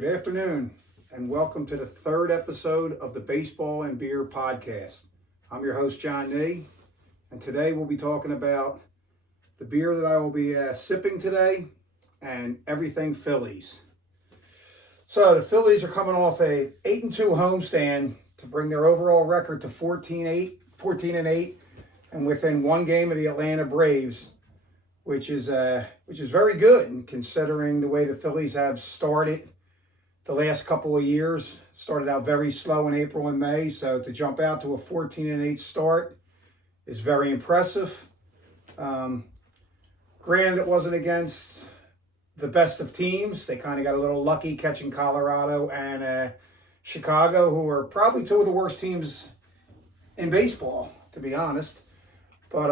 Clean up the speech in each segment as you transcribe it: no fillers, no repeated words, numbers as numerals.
Good afternoon, and welcome to the third episode of the Baseball and Beer Podcast. I'm your host, John Nee, and today we'll be talking about the beer that I will be sipping today and everything Phillies. So the Phillies are coming off a 8-2 homestand to bring their overall record to 14-8, and within one game of the Atlanta Braves, which is very good considering the way the Phillies have started the last couple of years. Started out very slow in April and May, so to jump out to a 14-8 start is very impressive. Granted, it wasn't against the best of teams. They kind of got a little lucky catching Colorado and Chicago, who are probably two of the worst teams in baseball, to be honest. But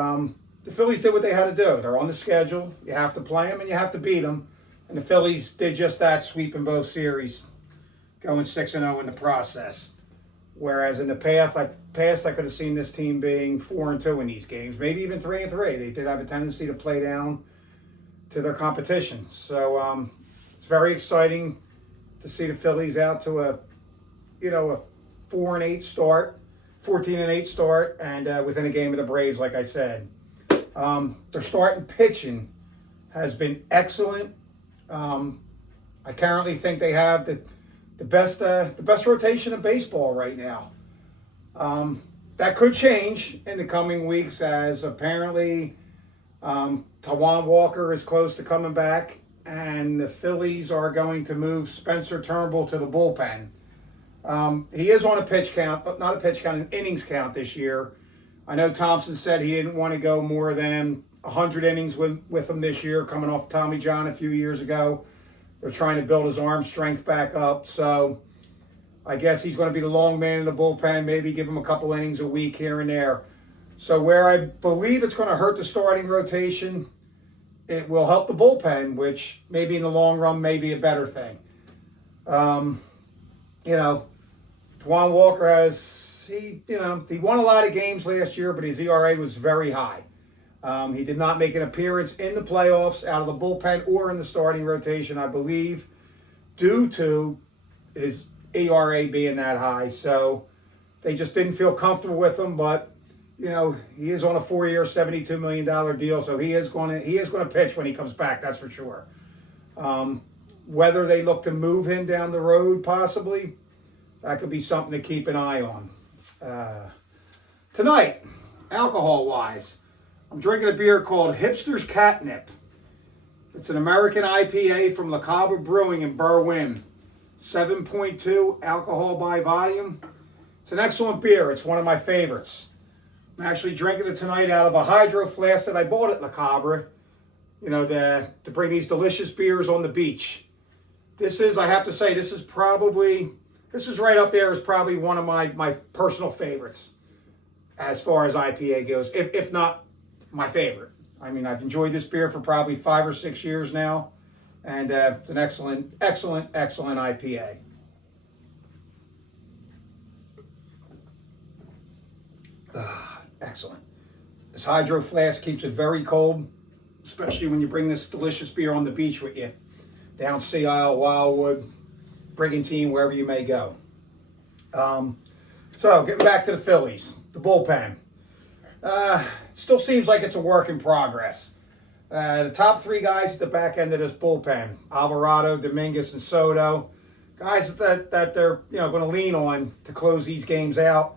the Phillies did what they had to do. They're on the schedule. You have to play them and you have to beat them. And the Phillies did just that, sweeping both series, going 6-0 in the process. Whereas in the past, I could have seen this team being 4-2 in these games, maybe even 3-3. They did have a tendency to play down to their competition. So it's very exciting to see the Phillies out to a 4-8 start, 14-8 start, and within a game of the Braves, like I said. Their starting pitching has been excellent. I currently think they have the best rotation of baseball right now. That could change in the coming weeks, as apparently Taijuan Walker is close to coming back, and the Phillies are going to move Spencer Turnbull to the bullpen. He is on a pitch count, but not a pitch count, an innings count this year. I know Thompson said he didn't want to go more than 100 innings with him this year, coming off Tommy John a few years ago. They're trying to build his arm strength back up. So I guess he's going to be the long man in the bullpen, maybe give him a couple innings a week here and there. So where I believe it's going to hurt the starting rotation, it will help the bullpen, which maybe in the long run may be a better thing. Taijuan Walker he won a lot of games last year, but his ERA was very high. He did not make an appearance in the playoffs out of the bullpen or in the starting rotation, I believe, due to his ERA being that high. So they just didn't feel comfortable with him. But he is on a 4-year, $72 million deal, so he is going to pitch when he comes back. That's for sure. Whether they look to move him down the road, possibly, that could be something to keep an eye on. Tonight, alcohol-wise, I'm drinking a beer called Hipster's Catnip. It's an American IPA from Le Cabre Brewing in Berwyn. 7.2 alcohol by volume. It's an excellent beer. It's one of my favorites. I'm actually drinking it tonight out of a hydro flask that I bought at Le Cabre, to bring these delicious beers on the beach. I have to say, this is right up there as probably one of my personal favorites as far as IPA goes, if not my favorite. I mean, I've enjoyed this beer for probably 5 or 6 years now, and it's an excellent IPA. Excellent. This hydro flask keeps it very cold, especially when you bring this delicious beer on the beach with you, down Sea Isle, Wildwood, Brigantine, wherever you may go. So getting back to the Phillies, the bullpen. Still seems like it's a work in progress. The top 3 guys at the back end of this bullpen, Alvarado, Dominguez, and Soto, guys that they're going to lean on to close these games out.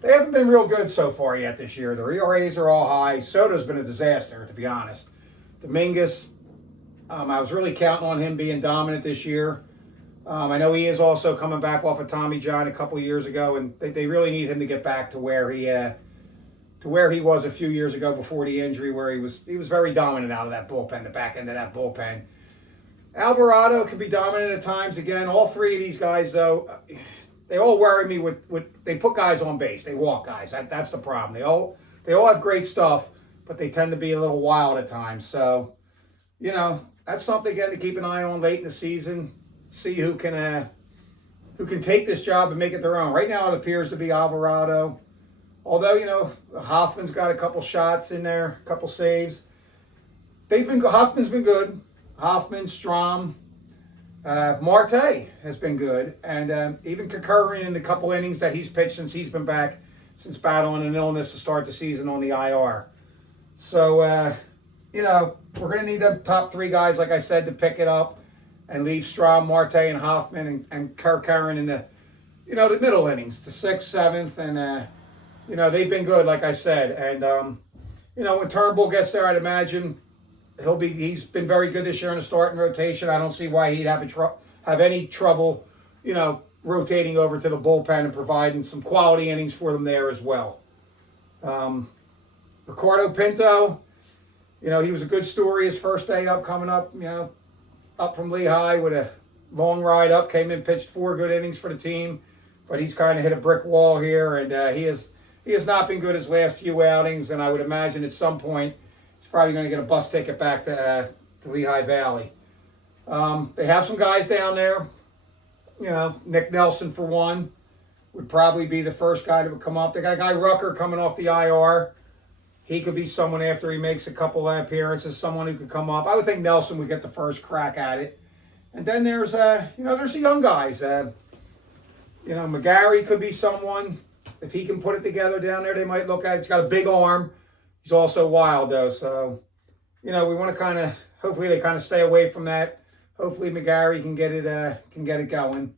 They haven't been real good so far yet this year. Their ERAs are all high. Soto's been a disaster, to be honest. Dominguez, I was really counting on him being dominant this year. I know he is also coming back off of Tommy John a couple of years ago, and they really need him to get back to where he was a few years ago before the injury, where he was very dominant out of that bullpen, the back end of that bullpen. Alvarado can be dominant at times. Again, all 3 of these guys, though, they all worry me with they put guys on base. They walk guys. That's the problem. They all have great stuff, but they tend to be a little wild at times. So, that's something, again, to keep an eye on late in the season. See who can take this job and make it their own. Right now, it appears to be Alvarado. Although, Hoffman's got a couple shots in there, a couple saves. Hoffman's been good. Hoffman, Strom, Marte has been good, and even concurring in the couple innings that he's pitched since he's been back, since battling an illness to start the season on the IR. So, we're going to need the top three guys, like I said, to pick it up and leave Strahm, Marte, and Hoffman and Kirk Aaron in the, the middle innings, the 6th, 7th, and, they've been good, like I said. And, when Turnbull gets there, I'd imagine he's been very good this year in the starting rotation. I don't see why he'd have any trouble, rotating over to the bullpen and providing some quality innings for them there as well. Ricardo Pinto, he was a good story his first day up, coming up, up from Lehigh with a long ride up, came in, pitched 4 good innings for the team, but he's kind of hit a brick wall here, and he has not been good his last few outings, and I would imagine at some point he's probably going to get a bus ticket back to Lehigh Valley. They have some guys down there. Nick Nelson, for one, would probably be the first guy that would come up. They got a guy, Rucker, coming off the IR. He could be someone after he makes a couple of appearances, someone who could come up. I would think Nelson would get the first crack at it. And then there's the young guys. McGarry could be someone. If he can put it together down there, they might look at it. He's got a big arm. He's also wild, though. So, we want to hopefully they kind of stay away from that. Hopefully McGarry can get it going.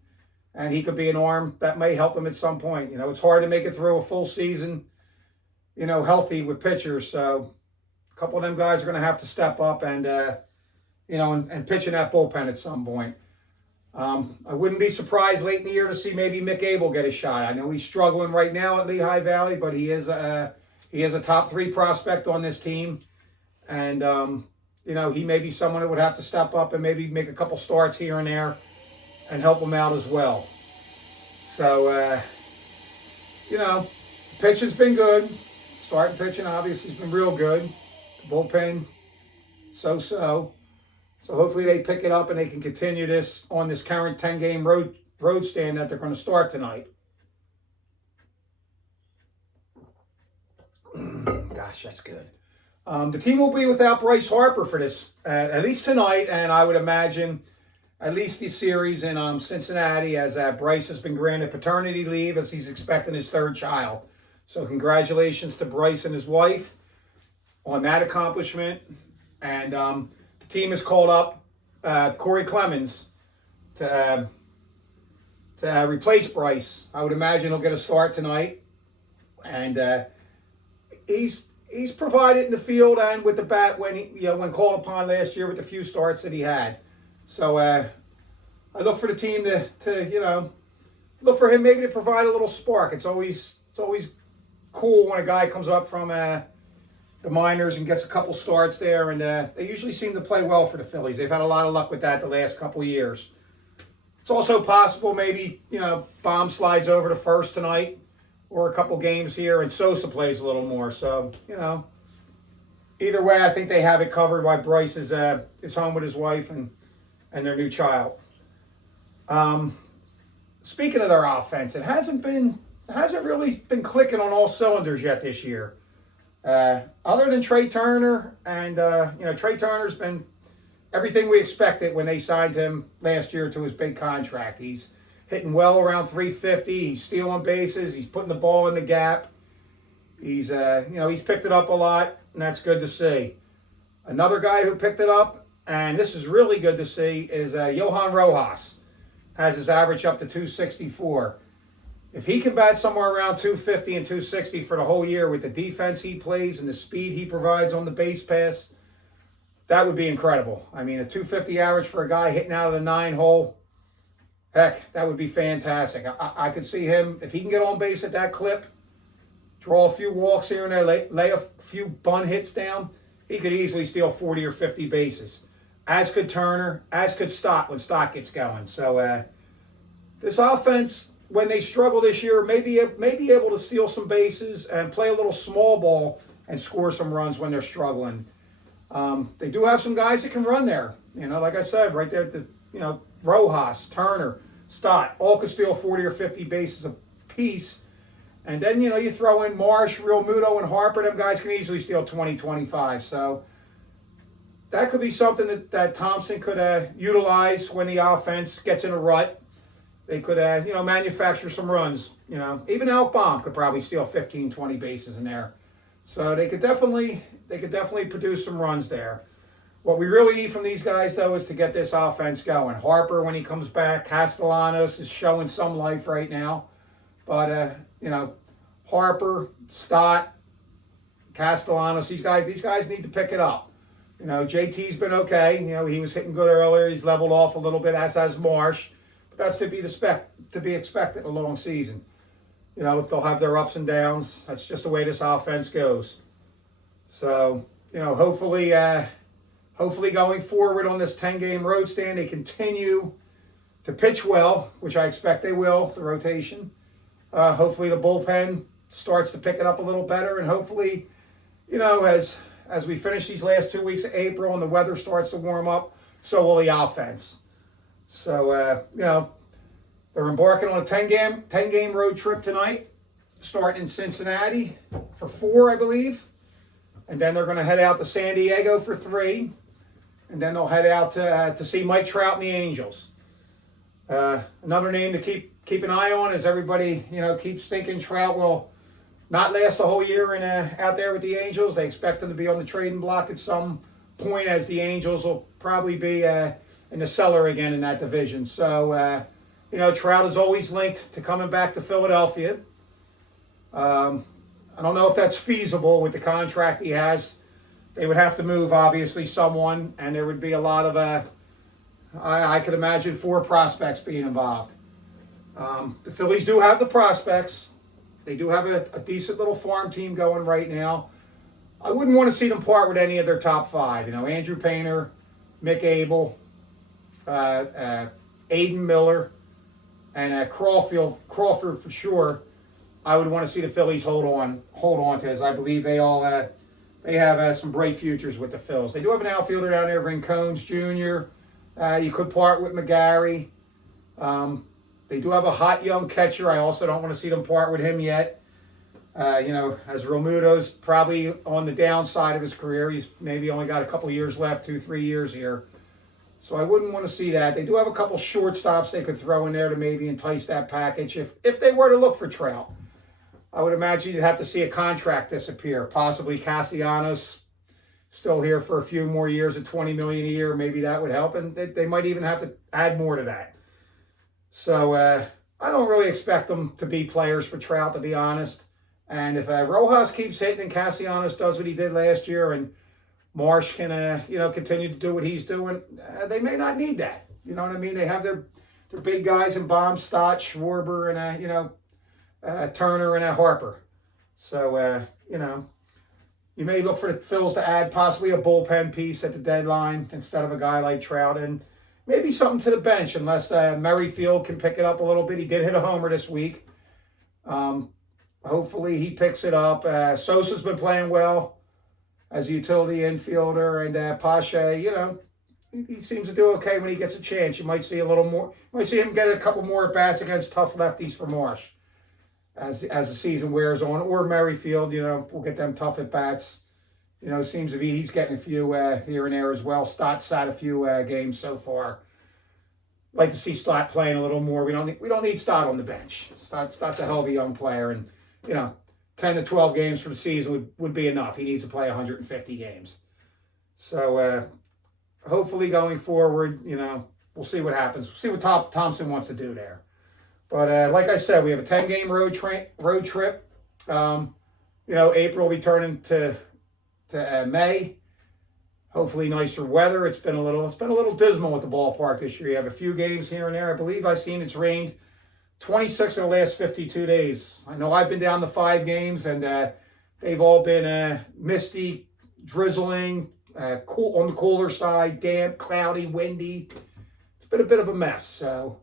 And he could be an arm that may help them at some point. It's hard to make it through a full season, healthy with pitchers. So a couple of them guys are going to have to step up and pitch in that bullpen at some point. I wouldn't be surprised late in the year to see maybe Mick Abel get a shot. I know he's struggling right now at Lehigh Valley, but he is a top 3 prospect on this team. And, he may be someone that would have to step up and maybe make a couple starts here and there and help him out as well. So, pitching's been good. Starting pitching, obviously, has been real good. The bullpen, so-so. So hopefully they pick it up and they can continue this on this current 10-game road stand that they're going to start tonight. Gosh, that's good. The team will be without Bryce Harper for this, at least tonight, and I would imagine at least the series in Cincinnati, as Bryce has been granted paternity leave as he's expecting his 3rd child. So congratulations to Bryce and his wife on that accomplishment. And the team has called up Corey Clemens to replace Bryce. I would imagine he'll get a start tonight. And he's provided in the field and with the bat when called upon last year with the few starts that he had. So I look for the team to look for him maybe to provide a little spark. It's always cool when a guy comes up from the minors and gets a couple starts there, and they usually seem to play well for the Phillies. They've had a lot of luck with that the last couple of years. It's also possible maybe Baum slides over to first tonight, or a couple games here, and Sosa plays a little more. So either way, I think they have it covered while Bryce is home with his wife and their new child. Speaking of their offense, it hasn't really been clicking on all cylinders yet this year. Other than Trey Turner, and Trey Turner's been everything we expected when they signed him last year to his big contract. He's hitting well around 350. He's stealing bases. He's putting the ball in the gap. He's picked it up a lot, and that's good to see. Another guy who picked it up, and this is really good to see, is Johan Rojas. Has his average up to 264. If he can bat somewhere around 250 and 260 for the whole year with the defense he plays and the speed he provides on the base pass, that would be incredible. I mean, a 250 average for a guy hitting out of the 9-hole, heck, that would be fantastic. I could see him, if he can get on base at that clip, draw a few walks here and there, lay a few bunt hits down, he could easily steal 40 or 50 bases. As could Turner, as could Stott when Stott gets going. So this offense, when they struggle this year, may be able to steal some bases and play a little small ball and score some runs when they're struggling. They do have some guys that can run there. Like I said, right there, Rojas, Turner, Stott, all could steal 40 or 50 bases apiece. And then, you throw in Marsh, Real Muto, and Harper. Them guys can easily steal 20, 25. So that could be something that Thompson could utilize when the offense gets in a rut. They could, manufacture some runs. Even Alec Baum could probably steal 15, 20 bases in there. So they could definitely produce some runs there. What we really need from these guys, though, is to get this offense going. Harper, when he comes back, Castellanos is showing some life right now. But, Harper, Stott, Castellanos, these guys need to pick it up. JT's been okay. He was hitting good earlier. He's leveled off a little bit, as has Marsh. But that's to be expected in a long season. They'll have their ups and downs. That's just the way this offense goes. So, hopefully going forward on this 10-game road stand, they continue to pitch well, which I expect they will, the rotation. Hopefully the bullpen starts to pick it up a little better, and hopefully, as we finish these last 2 weeks of April and the weather starts to warm up, so will the offense. So, they're embarking on a 10-game road trip tonight, starting in Cincinnati for 4, I believe. And then they're going to head out to San Diego for 3. And then they'll head out to see Mike Trout and the Angels. Another name to keep an eye on as everybody, keeps thinking Trout will not last the whole year out there with the Angels. They expect him to be on the trading block at some point, as the Angels will probably be in the cellar again in that division. So, Trout is always linked to coming back to Philadelphia. I don't know if that's feasible with the contract he has. They would have to move, obviously, someone, and there would be a lot of, I could imagine 4 prospects being involved. The Phillies do have the prospects. They do have a decent little farm team going right now. I wouldn't want to see them part with any of their top 5. Andrew Painter, Mick Abel, Aiden Miller, and Crawford for sure. I would want to see the Phillies hold on to, as I believe they have some bright futures with the Phils. They do have an outfielder down there, Rincones Jr. You could part with McGarry. They do have a hot young catcher. I also don't want to see them part with him yet. As Realmuto's probably on the downside of his career. He's maybe only got a couple years left, 2-3 years here. So I wouldn't want to see that. They do have a couple shortstops they could throw in there to maybe entice that package if they were to look for Trout. I would imagine you'd have to see a contract disappear. Possibly Castellanos still here for a few more years at $20 million a year. Maybe that would help, and they might even have to add more to that. So I don't really expect them to be players for Trout, to be honest. And if Rojas keeps hitting and Castellanos does what he did last year, and Marsh can continue to do what he's doing, they may not need that. You know what I mean? They have their big guys in Baum, Stott, Schwarber, and Turner and Harper. So, you may look for the Phils to add possibly a bullpen piece at the deadline instead of a guy like Trout, and maybe something to the bench unless Merrifield can pick it up a little bit. He did hit a homer this week. Hopefully he picks it up. Sosa's been playing well as a utility infielder, and Pache, he seems to do okay when he gets a chance. You might see a little more. You might see him get a couple more at bats against tough lefties for Marsh as the season wears on, or Merrifield, we'll get them tough at bats. Seems to be he's getting a few here and there as well. Stott sat a few games so far. Like to see Stott playing a little more. We don't need Stott on the bench. Stott's a hell of a young player, and 10 to 12 games for the season would be enough. He needs to play 150 games. So hopefully going forward, we'll see what happens. We'll see what Thompson wants to do there. But like I said, we have a 10-game road trip. April will be turning to May. Hopefully nicer weather. It's been a little dismal at the ballpark this year. You have a few games here and there. I believe I've seen it's rained 26 of the last 52 days. I know I've been down to 5 games, and they've all been misty, drizzling, cool on the cooler side, damp, cloudy, windy. It's been a bit of a mess. So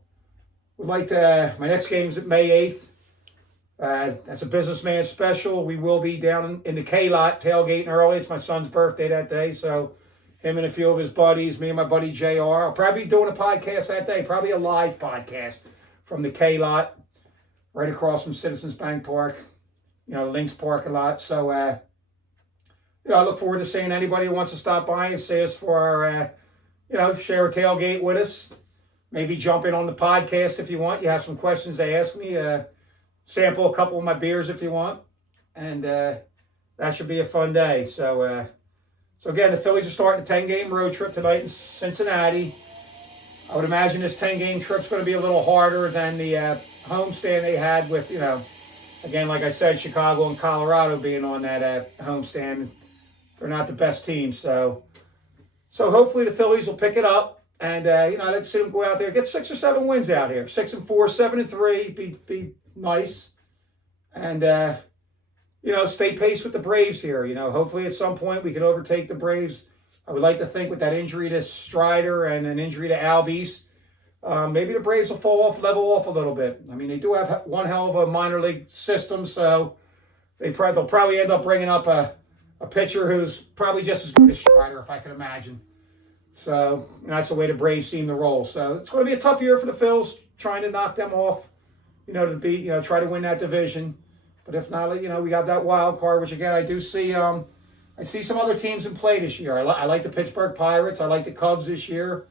would like to. My next game is at May 8th. That's a businessman special. We will be down in the K-Lot tailgating early. It's my son's birthday that day, so him and a few of his buddies, me and my buddy JR. I'll probably be doing a podcast that day, probably a live podcast from the K-Lot, right across from Citizens Bank Park, Lynx parking lot. So I look forward to seeing anybody who wants to stop by and see us for our, share a tailgate with us. Maybe jump in on the podcast if you want. You have some questions to ask me. Sample a couple of my beers if you want. And that should be a fun day. So again, the Phillies are starting a 10-game road trip tonight in Cincinnati. I would imagine this 10-game trip's going to be a little harder than the homestand they had with, again, like I said, Chicago and Colorado being on that homestand. They're not the best team, so hopefully the Phillies will pick it up, and I'd like to see them go out there, get 6 or 7 wins out here, 6-4, 7-3, be nice, and stay pace with the Braves here. Hopefully at some point we can overtake the Braves. I would like to think with that injury to Strider and an injury to Albies, maybe the Braves will level off a little bit. I mean, they do have one hell of a minor league system, so they'll probably end up bringing up a pitcher who's probably just as good as Strider, if I can imagine. So that's the way the Braves seem to roll. So it's going to be a tough year for the Phils, trying to knock them off, try to win that division. But if not, we got that wild card, which again, I do see. I see some other teams in play this year. I like the Pittsburgh Pirates. I like the Cubs this year.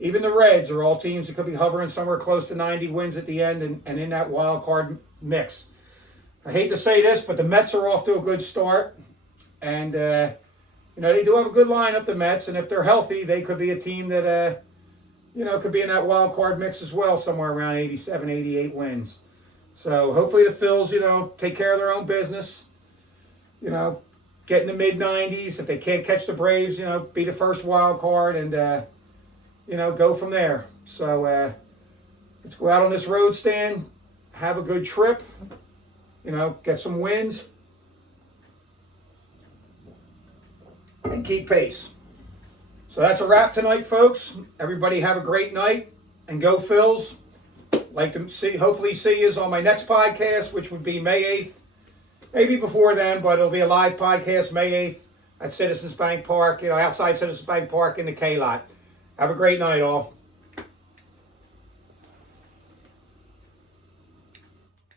Even the Reds are all teams that could be hovering somewhere close to 90 wins at the end and in that wild card mix. I hate to say this, but the Mets are off to a good start. And, they do have a good lineup, the Mets. And if they're healthy, they could be a team that, could be in that wild card mix as well, somewhere around 87, 88 wins. So hopefully the Phils, take care of their own business. Get in the mid-90s. If they can't catch the Braves, be the first wild card and, go from there. So let's go out on this road stand, have a good trip, get some wins, and keep pace. So that's a wrap tonight, folks. Everybody have a great night, and go Phils. Like to hopefully see you on my next podcast, which would be May 8th. Maybe before then, but it'll be a live podcast May 8th at Citizens Bank Park, outside Citizens Bank Park in the K-Lot. Have a great night, all.